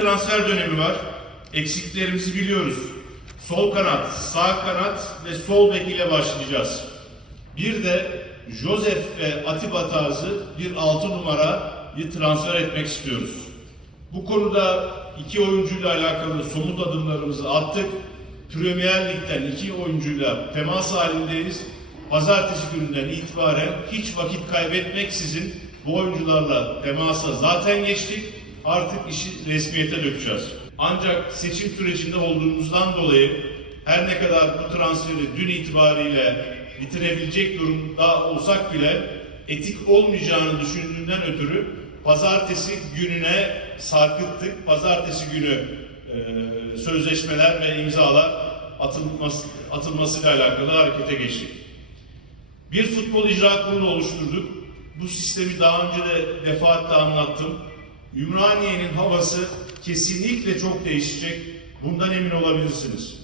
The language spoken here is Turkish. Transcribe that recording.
transfer dönemi var. Eksiklerimizi biliyoruz. Sol kanat, sağ kanat ve sol bek ile başlayacağız. Bir de Josef ve Atiba tarzı bir altı numarayı transfer etmek istiyoruz. Bu konuda iki oyuncuyla alakalı somut adımlarımızı attık. Premier Lig'den iki oyuncuyla temas halindeyiz. Pazartesi gününden itibaren hiç vakit kaybetmeksizin bu oyuncularla temasa zaten geçtik. Artık işi resmiyete dökeceğiz. Ancak seçim sürecinde olduğumuzdan dolayı her ne kadar bu transferi dün itibariyle bitirebilecek durumda olsak bile etik olmayacağını düşündüğünden ötürü pazartesi gününe sarkıttık. Pazartesi günü e, sözleşmeler ve imzalar atılması, atılmasıyla alakalı harekete geçtik. Bir futbol icra kurulu oluşturduk. Bu sistemi daha önce de defaatle anlattım. Ümraniye'nin havası kesinlikle çok değişecek. Bundan emin olabilirsiniz.